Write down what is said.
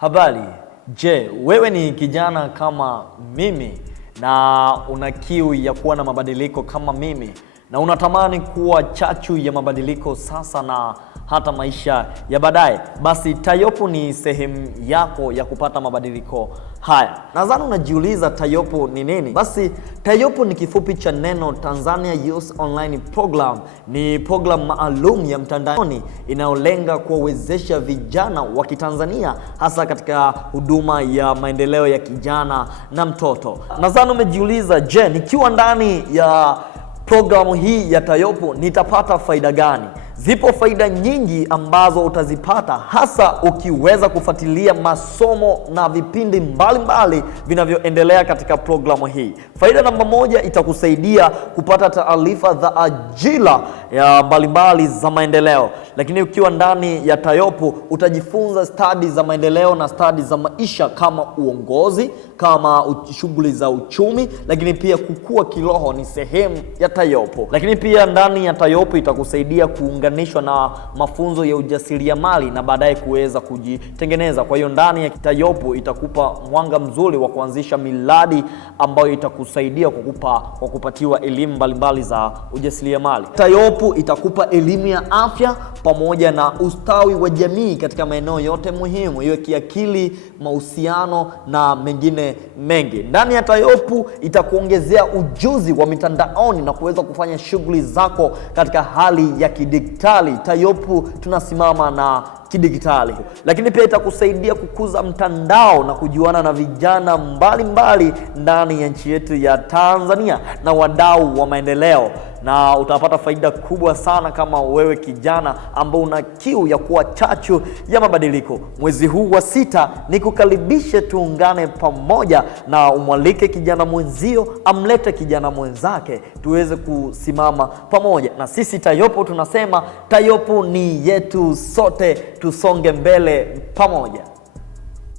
Habari, je, wewe ni kijana kama mimi na una kiu ya kuwa na mabadiliko kama mimi na unatamani kuwa chachu ya mabadiliko sasa na hata maisha ya baadaye? Basi Tayopo ni sehemu yako ya kupata mabadiliko haya. Nadhani unajiuliza Tayopo ni nini? Basi Tayopo ni kifupi cha neno Tanzania Youth Online Program. Ni program maalum ya mtandaoni inayolenga kuwawezesha vijana wa Kitanzania hasa katika huduma ya maendeleo ya kijana na mtoto. Nadhani umejiuliza, je, nikiwa ndani ya programu hii ya Tayopo nitapata faida gani? Zipo faida nyingi ambazo utazipata hasa ukiweza kufuatilia masomo na vipindi mbalimbali vinavyoendelea katika programu hii. Faida namba moja, itakusaidia kupata taarifa za ajira ya mbalimbali za maendeleo. Lakini ukiwa ndani ya Tayopo utajifunza stadi za maendeleo na stadi za maisha kama uongozi, kama shughuli za uchumi, lakini pia kukua kiroho ni sehemu ya Tayopo. Lakini pia ndani ya Tayopo itakusaidia kuunganishwa na mafunzo ya ujasiriamali na baadaye kuweza kujitengeneza. Kwa hiyo ndani ya Tayopo itakupa mwanga mzuri wa kuanzisha miradi ambayo itakusaidia kwa kupatiwa elimu mbalimbali za ujasiriamali. Tayopo itakupa elimu ya afya pamoja na ustawi wa jamii katika maeneo yote muhimu, iwe kiakili, mahusiano na mengine mengi. Ndani ya Tayopo itakuongezea ujuzi wa mitandaoni na kuweza kufanya shughuli zako katika hali ya kidigitali. Tayopo tunasimama na kidigitali. Lakini pia itakusaidia kukuza mtandao na kujuana na vijana mbalimbali ndani ya nchi yetu ya Tanzania na wadau wa maendeleo, na utapata faida kubwa sana kama wewe kijana ambao una kiu ya kuwa chachu ya mabadiliko. Mwezi huu wa 6 nikukaribishe tuungane pamoja na umwalike kijana mwenzio, amlete kijana mwenzake, tuweze kusimama pamoja. Na sisi Tayopo tunasema Tayopo ni yetu sote, tusonge mbele pamoja.